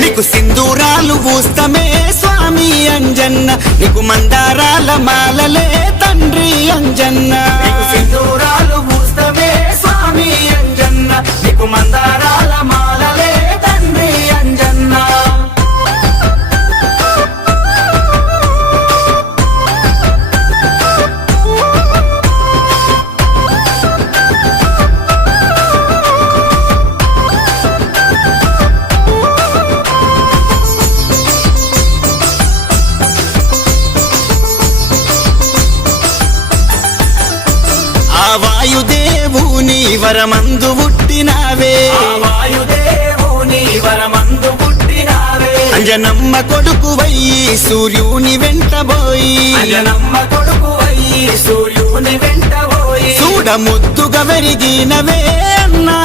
నీకు సింధూరాలు ఊస్తమే స్వామి అంజన్న, నీకు మందారాల మాలలే తండ్రి అంజన్న. సింధూరాలు పూస్తమే స్వామి అంజన్న, నీకు మందారాల మాలలే తండ్రి అంజన్న. వాయుదేవుని వరమందు పుట్టినావే, వాయుదేవుని వరమందు పుట్టినావే. అంజనమ్మ కొడుకువయ్యి సూర్యుని వెంటబోయి, అంజనమ్మ కొడుకువయ్యి సూర్యుని వెంటబోయి. చూడ ముద్దుగా వెరిగినవే అన్నా